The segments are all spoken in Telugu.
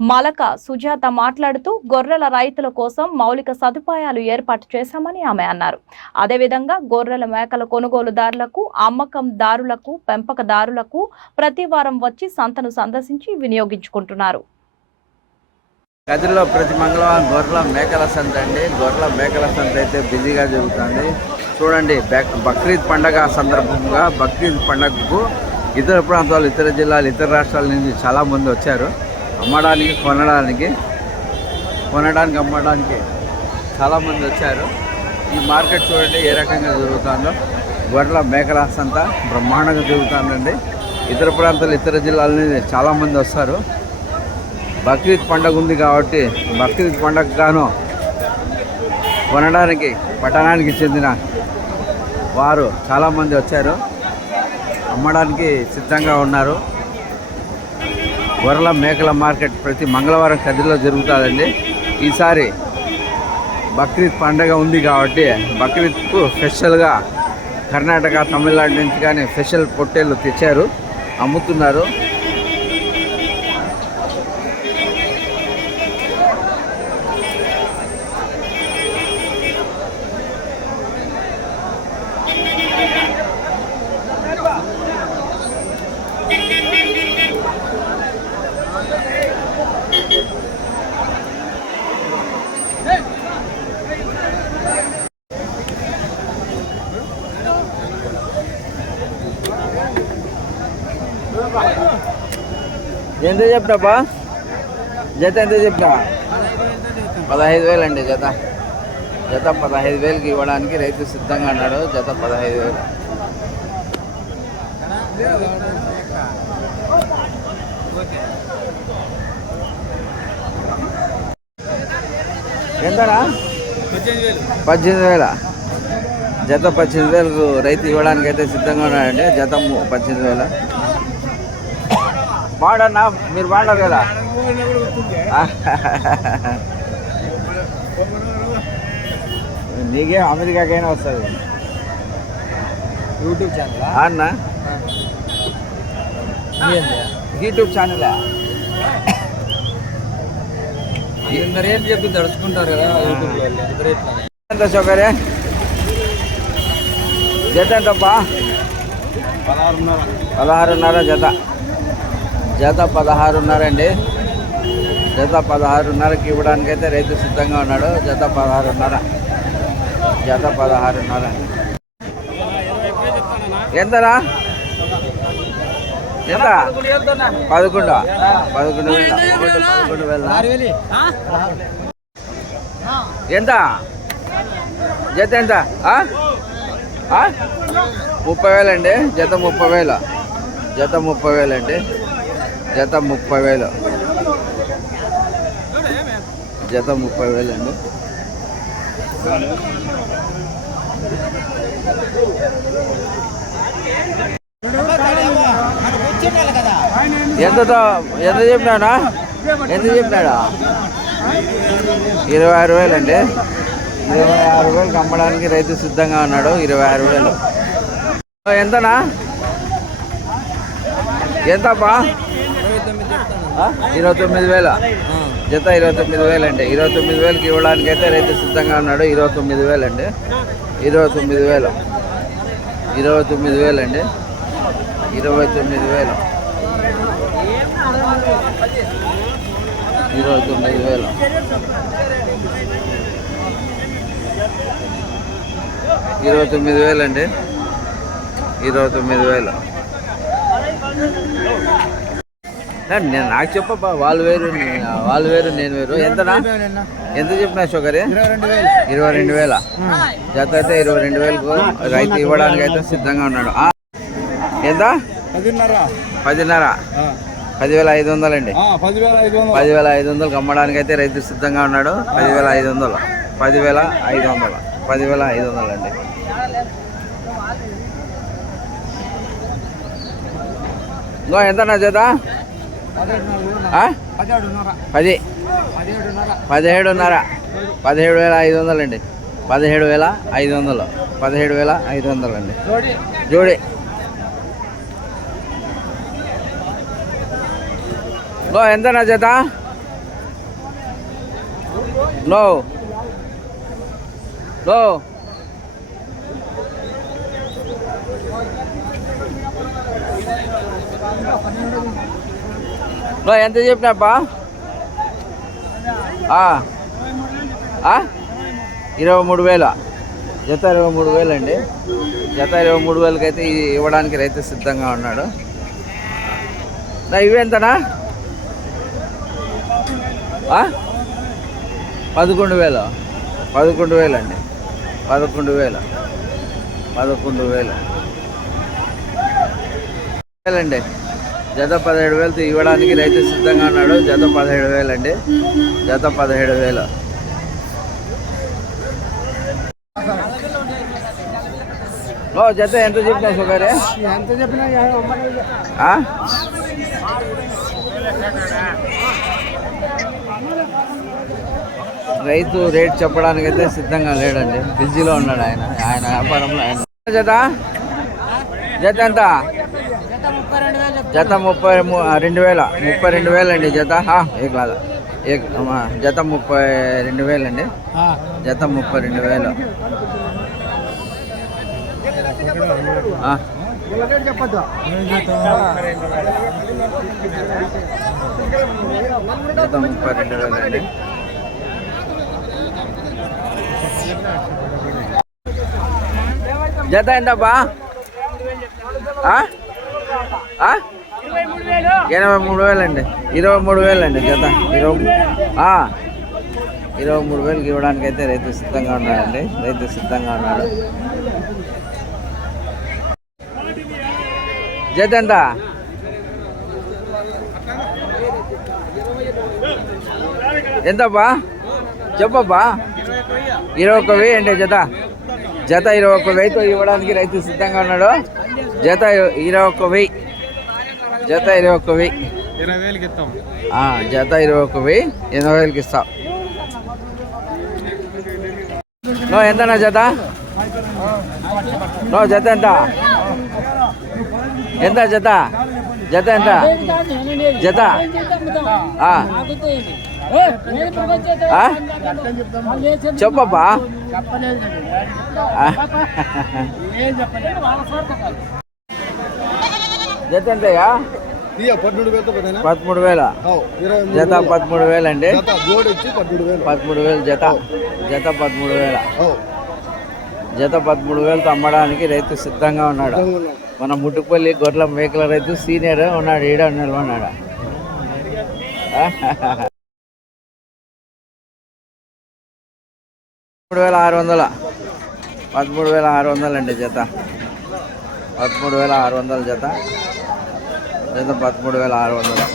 Malaka Sujatha మాట్లాడుతూ గొర్రెల రైతుల కోసం మౌలిక సదుపాయాలు ఏర్పాటు చేశామని ఆమె అన్నారు. అదేవిధంగా గొర్రెల మేకల కొనుగోలుదారులకు అమ్మకందారులకు పెంపకదారులకు ప్రతి వారం వచ్చి సంతను సందర్శించి వినియోగించుకుంటున్నారు. గదిలో ప్రతి మంగళవారం గొర్రెల మేకల సంత అండి. గొర్రెల మేకల సంత అయితే బిజీగా జరుగుతుంది. చూడండి బక్రీద్ పండగ సందర్భంగా బక్రీద్ పండగకు ఇతర ప్రాంతాలు ఇతర జిల్లాలు ఇతర రాష్ట్రాల నుంచి చాలా మంది వచ్చారు. అమ్మడానికి కొనడానికి కొనడానికి అమ్మడానికి చాలామంది వచ్చారు. ఈ మార్కెట్ చూడండి ఏ రకంగా జరుగుతుందో. గొర్రెల మేకల అంతా బ్రహ్మాండంగా జరుగుతుందండి. ఇతర ప్రాంతాలు ఇతర జిల్లాల నుంచి చాలామంది వస్తారు. బక్రీద్ పండగ ఉంది కాబట్టి బక్రీద్ పండగ గాను కొనడానికి పట్టణానికి చెందిన వారు చాలామంది వచ్చారు. అమ్మడానికి సిద్ధంగా ఉన్నారు. గొర్రెల మేకల మార్కెట్ ప్రతి మంగళవారం కదిలో జరుగుతుందండి. ఈసారి బక్రీద్ పండగ ఉంది కాబట్టి బక్రీద్కు స్పెషల్గా కర్ణాటక తమిళనాడు నుంచి కానీ స్పెషల్ పొట్టేళ్ళు తెచ్చారు అమ్ముతున్నారు. ఎంత చెప్తాపా జత ఎంత చెప్తా పదహైదు వేలు అండి జత. జత పదహైదు వేలకి ఇవ్వడానికి రైతు సిద్ధంగా ఉన్నాడు. జత పదహైదు వేలు. ఎంతరా? పద్దెనిమిది వేల? జత పద్దెనిమిది వేలకు రైతు ఇవ్వడానికి అయితే సిద్ధంగా ఉన్నాడండి. జత పద్దెనిమిది వేల. వాడన్నా మీరు వాడారు కదా? నీకే అమెరికాకైనా వస్తుంది. YouTube channel? అన్న? YouTube channel? ఏం చెప్పి తడుచుకుంటారు కదా యూట్యూబ్లో ఇద్దరు ఇట్లా ఎంత సౌకర్య జత ఎంతప్పా? పదహారున్నర. పదహారున్నర జత. జత పదహారున్నర అండి జత పదహారున్నరకి ఇవ్వడానికి అయితే రైతు సిద్ధంగా ఉన్నాడు. జత పదహారున్నర. జత పదహారున్నర. ఎంతనా ఎంత? పదకొండు. పదకొండు వేల. ఒకటి పదకొండు వేల. ఎంత? జత ఎంత? ముప్పై వేలండి. జత ముప్పై వేలు. జత ముప్పై వేలండి. జత ముప్పై వేలు. జత ముప్పై వేలండి ఎంతతో ఎంత చెప్పినాడా? ఎంత చెప్పినాడా? ఇరవై ఆరు వేలు అండి. ఇరవై ఆరు వేలు అమ్మడానికి రైతు సిద్ధంగా ఉన్నాడు. ఇరవై ఆరు వేలు. ఎంతనా? ఎంతప్పా? ఇరవై తొమ్మిది వేల జత ఇరవై తొమ్మిది వేలు అండి ఇరవై తొమ్మిది వేలకి ఇవ్వడానికి అయితే రైతు సిద్ధంగా ఉన్నాడు ఇరవై తొమ్మిది వేలు అండి ఇరవై తొమ్మిది వేలు ఇరవై తొమ్మిది వేలు అండి ఇరవై తొమ్మిది వేలు ఇరవై తొమ్మిది వేలు ఇరవై తొమ్మిది వేలు అండి ఇరవై తొమ్మిది వేలు నేను నాకు చెప్పబ్బా వాళ్ళు వేరు వాళ్ళు వేరు నేను వేరు. ఎంతనా? ఎంత చెప్పినా షుగర్? ఇరవై రెండు వేలు. జత అయితే ఇరవై రెండు వేలకు రైతు ఇవ్వడానికి అయితే సిద్ధంగా ఉన్నాడు. ఎంత? పదిన్నర. పదివేల ఐదు వందలండి. పదివేల ఐదు వందలు. పదివేల ఐదు వందలకు అమ్మడానికి అయితే రైతు సిద్ధంగా ఉన్నాడు. పదివేల ఐదు వందలు. పదివేల ఐదు వందలు. పదివేల ఐదు వందలు అండి ఇంకో ఎంత నా చేత పది పదిహేడున్నర. పదిహేడు వేల ఐదు వందలండి పదిహేడు వేల ఐదు వందలు పదిహేడు వేల ఐదు వందలండి జోడి. జోడి. లో ఎంత నా జత? లో లో నువ్వు ఎంత చెప్పినాపా ఆ? ఇరవై మూడు వేల. జత ఇరవై మూడు వేలు అండి జత ఇరవై మూడు వేలకి అయితే ఇది ఇవ్వడానికి రైతు సిద్ధంగా ఉన్నాడు. నా ఇవెంతనా పదకొండు వేలు. పదకొండు వేలు అండి పదకొండు వేలు. పదకొండు వేలు. వేలండి. జత పదిహేడు వేలు ఇవ్వడానికి రైతు సిద్ధంగా ఉన్నాడు. జత పదిహేడు వేలు అండి జత పదిహేడు వేలు. ఓ జత ఎంత చెప్పినా సుగారే ఎంత చెప్పినా రైతు రేట్ చెప్పడానికి అయితే సిద్ధంగా లేడండి. బిజీలో ఉన్నాడు ఆయన. ఆయన వ్యాపారంలో ఆయన. జత? జత ఎంత? జత ముప్పై రెండు వేల ముప్పై రెండు వేలు. అండి జత. హా, ఏ కాదు ఏ అమ్మా, జత ముప్పై రెండు వేలు అండి జత ముప్పై రెండు వేలు. జత ముప్పై రెండు వేలు అండి జత ఎంతబ్బా? ఆ? ఆ? ఎనభై మూడు వేలు అండి ఇరవై మూడు వేలు అండి జత. ఇరవై ఆ. ఇరవై మూడు వేలకి ఇవ్వడానికి అయితే రైతు సిద్ధంగా ఉన్నాడండి. రైతు సిద్ధంగా ఉన్నాడు. జత ఎంత? ఎంతబ్బా? చెప్పబ్బా? ఇరవై ఒక్క వెయ్యి అండి జత. జత ఇరవై ఒక్క వెయ్యితో ఇవ్వడానికి రైతు సిద్ధంగా ఉన్నాడు. జత ఇరవై ఒక్క వెయ్యి. జత ఇరవై ఒక్క వెయ్యి. ఇరవై వేలకి ఇస్తాం. ఆ, జత ఇరవై ఒక్క వెయ్యి ఎనభై వేలకి ఇస్తా. నో ఎంతనా జత? నో జత ఎంత? ఎంత జత? జత ఎంత? జత? చెప్పబ్బా. ఆ. జత ఎంతయ్యా? పదమూడు వేల? జత పదమూడు వేలు అండి పదమూడు వేలు. జత. జత పదమూడు వేల. జత పదమూడు వేలతో అమ్మడానికి రైతు సిద్ధంగా ఉన్నాడు. మన ముట్టుపల్లి గొర్రెల మేకల రైతు సీనియర్ ఉన్నాడు ఈడ నిలబడినాడు మూడు వేల ఆరు వందల. పదమూడు వేల ఆరు వందలు అండి జత. పదమూడు వేల ఆరు వందల జత. జత పదమూడు వేల ఆరు వందలు.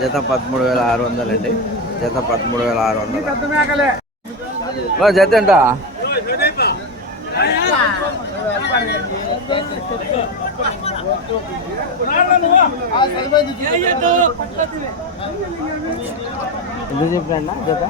జత పదమూడు వేల ఆరు వందలు అండి. జత పదమూడు వేల ఆరు వందలు. ఓ, జత ఎంత? ఎంత చెప్పినా జత?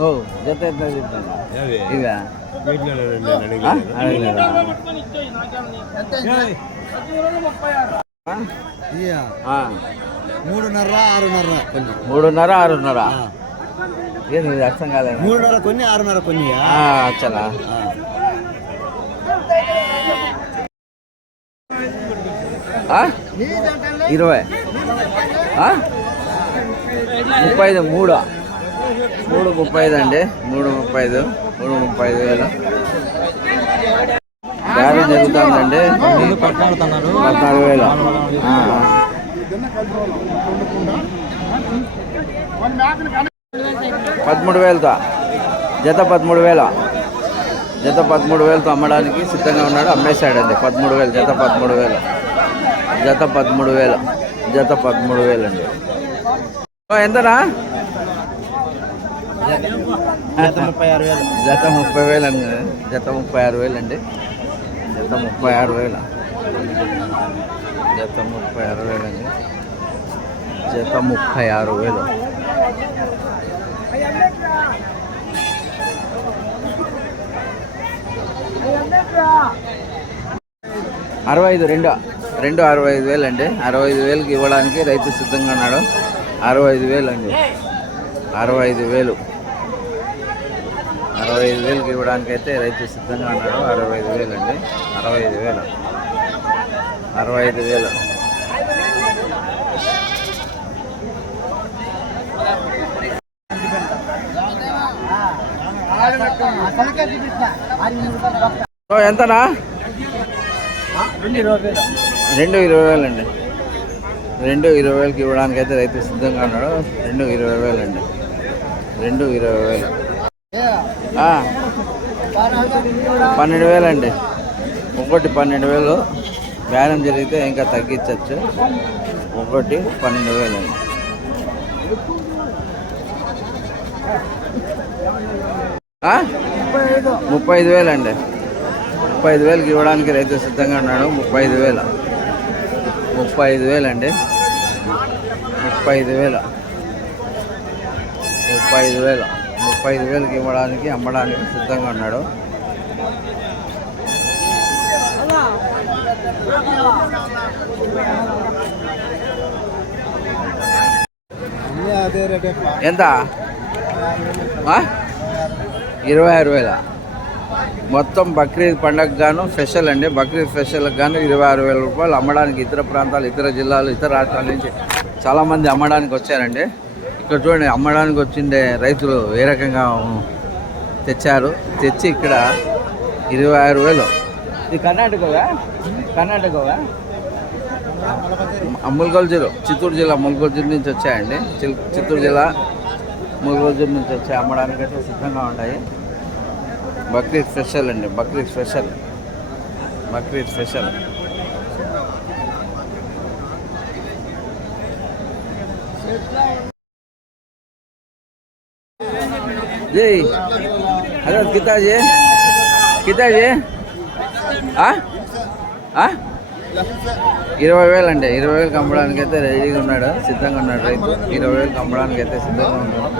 ఓ జత ఎంత ఇక మూడున్నర ఆరున్నర మూడున్నర ఆరున్నర. ఏంది అర్థం కాలేదు. మూడున్నర కొన్ని ఆరున్నర కొన్ని చలా ఇరవై? ముప్పై ఐదు మూడు. మూడు ముప్పై ఐదు అండి. మూడు ముప్పై ఐదు మూడు ముప్పై ఐదు వేలు. బేరం జరుగుతుందండి. పద్నాలుగు వేలు. పదమూడు వేలతో. జత పదమూడు వేల. జత పదమూడు వేలతో అమ్మడానికి సిద్ధంగా ఉన్నాడు. అమ్మేశాడండి. పదమూడు వేలు. జత పదమూడు వేలు. జత పదమూడు వేలు. జత పదమూడు వేలు అండి ఓ, ఎంతనా ముప్పై ఆరు వేలు. జత ముప్పై వేలు అండి జత ముప్పై ఆరు వేలు అండి జత ముప్పై ఆరు వేల జత ముప్పై ఆరు వేలు జత ముప్పై ఆరు వేలు అరవై ఐదు రెండు. రెండు అరవై ఐదు వేలు అండి అరవై ఐదు వేలకి ఇవ్వడానికి రైతు సిద్ధంగా ఉన్నాడు. అరవై ఐదు వేలు అండి అరవై ఐదు వేలు. అరవై ఐదు వేలకి ఇవ్వడానికి అయితే రైతు సిద్ధంగా ఉన్నాడు. అరవై ఐదు వేలు అండి అరవై ఐదు వేలు. అరవై ఐదు వేలు. ఓ, ఎంతనా? రెండు ఇరవై వేలు అండి రెండు ఇరవై వేలకి ఇవ్వడానికి అయితే రైతు సిద్ధంగా ఉన్నాడు. రెండు ఇరవై వేలు అండి రెండు ఇరవై వేలు పన్నెండు వేలు అండి ఒకటి పన్నెండు వేలు. బేరం జరిగితే ఇంకా తగ్గించవచ్చు ఒకటి పన్నెండు వేలు. అండి? ముప్పై ఐదు. వేలు అండి ముప్పై ఐదు వేలకి ఇవ్వడానికి రైతు సిద్ధంగా ఉన్నాడు. ముప్పై ఐదు వేలు. ముప్పై ఐదు వేలు అండి ముప్పై ఐదు వేలు. ముప్పై ఐదు వేలు. ముప్పై ఐదు వేలకి ఇవ్వడానికి అమ్మడానికి సిద్ధంగా ఉన్నాడు. ఎంత? ఇరవై ఆరు వేల. మొత్తం బక్రీద్ పండగ గాను స్పెషల్ అండి. బక్రీద్ స్పెషల్కి గాను ఇరవై ఆరు వేల రూపాయలు అమ్మడానికి ఇతర ప్రాంతాలు ఇతర జిల్లాలు ఇతర రాష్ట్రాల నుంచి చాలామంది అమ్మడానికి వచ్చారండి. ఇక్కడ చూడండి అమ్మడానికి వచ్చిండే రైతులు ఏ రకంగా తెచ్చారు. తెచ్చి ఇక్కడ ఇరవై ఆరు వేలు. ఇది కర్ణాటకవా? కర్ణాటకవా? ముల్గోల్ జిల్లా చిత్తూరు జిల్లా ముల్గోల్ జిల్లా నుంచి వచ్చాయండి. చిత్తూరు జిల్లా ముల్గోల్ జిల్లా నుంచి వచ్చాయి అమ్మడానికి అయితే సిద్ధంగా ఉన్నాయి బక్రీద్ స్పెషల్ అండి బక్రీద్ స్పెషల్. బక్రీద్ స్పెషల్. జై హలో కితాజీ కితాజీ ఆ? ఆ? ఇరవై వేలు అండి ఇరవై వేలు అమ్మడానికి అయితే రెడీగా ఉన్నాడు. సిద్ధంగా ఉన్నాడు. రైతు ఇరవై వేలు అమ్మడానికి అయితే సిద్ధంగా ఉన్నాడు.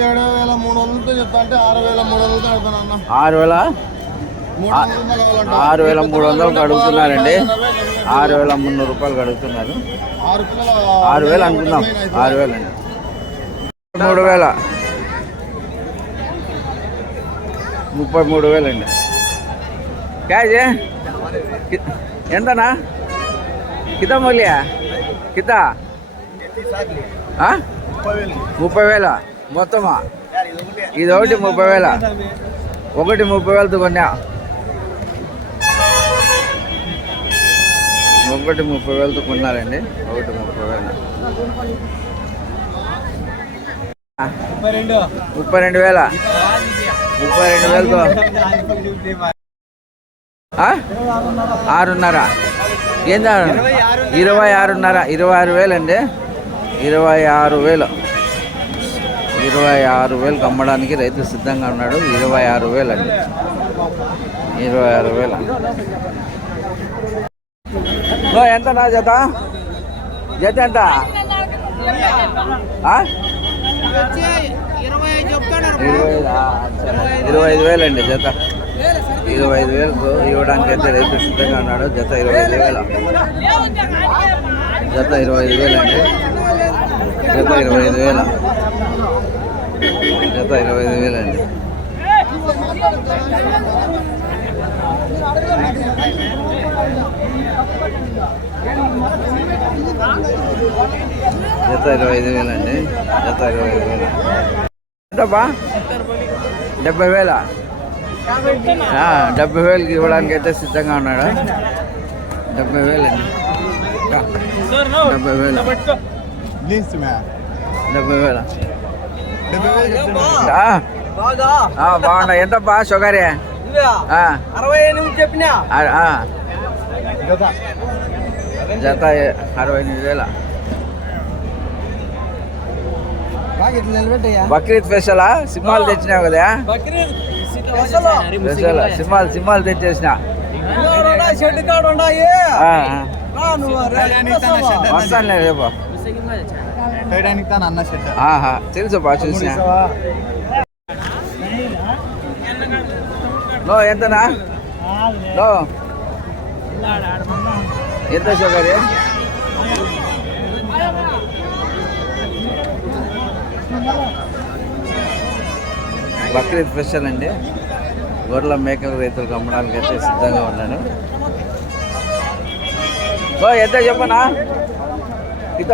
ఏడు వేల మూడు వందలతో చెప్తా అంటే ఆరు వేల మూడు వందలతో ఆరు వేల ఆరు వేల మూడు వందలకు అడుగుతున్నారండి ఆరు వేల మున్నూరు రూపాయలు అడుగుతున్నారు ఆరు వేలు అనుకుందాం. ఆరు వేలు అండి మూడు వేల ముప్పై మూడు వేలండి అండి క్యాజే కి- ఎంతనా? కిత మూల్యా? కిత ముప్పై వేల. మొత్తమా? ఇది ఒకటి ముప్పై వేల. ఒకటి ముప్పై వేలతో కొన్నా. ఒకటి ముప్పై వేలతో కొన్నారండి. ఒకటి ముప్పై వేలు. ముప్పై రెండు. వేల. ముప్పై రెండు వేలతో? ఆరున్నర. ఏందా ఇరవై ఆరున్నర. ఇరవై ఆరు వేలండి. ఇరవై ఆరు వేలు. ఇరవై ఆరు వేలకు అమ్మడానికి రైతు సిద్ధంగా ఉన్నాడు. ఇరవై ఆరు వేలు అండి ఇరవై ఆరు వేలు. ఎంత నా జత? జత ఎంత? ఇరవై ఇరవై ఐదు వేలు అండి జత. ఇరవై ఐదు వేలకు ఇవ్వడానికి అయితే రైతు సిద్ధంగా ఉన్నాడు. జత ఇరవై ఐదు వేల. జత ఇరవై ఐదు వేలు అండి జత ఇరవై ఐదు వేల. జత ఇరవై ఐదు వేలు అండి జత ఇరవై ఐదు వేలు అండి. జత ఇరవై ఐదు వేలు. ఎంతబ్బా? డెబ్బై వేల? డెబ్బై వేలకి ఇవ్వడానికి అయితే సిద్ధంగా ఉన్నాడు? డెబ్బై వేలు అండి. డెబ్బై వేలు. డెబ్బై వేల? బాగున్నా. ఎంతబ్బా షుగరే? ఆ, అరవై ఎనిమిది చెప్పినా. జత. అరవై ఎనిమిది వేల. బక్రీద్ స్పెషలా? సింహాలు తెచ్చినావు కదా? స్పెషల్. సింహాలు సింహాలు తెచ్చేసిన. వస్తానులే రేపు. చూసిన. ఎంతనా? ఎంత షుగర్? బక్రీద్ స్పెషల్ అండి. గొర్రెల మేకల రైతులకు అమ్మడానికి అయితే సిద్ధంగా ఉన్నాను. ఓ ఎంత చెప్పనా? ఇత